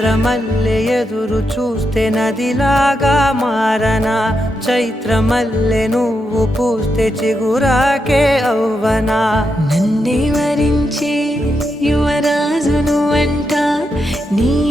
చంద్రమల్లె ఎదురు చూస్తే నదిలాగా మారనా, చైత్రమల్లె నువ్వు పూస్తే చిగురాకే అవ్వనా. నన్నే వరించే యువరాజును అంట నీ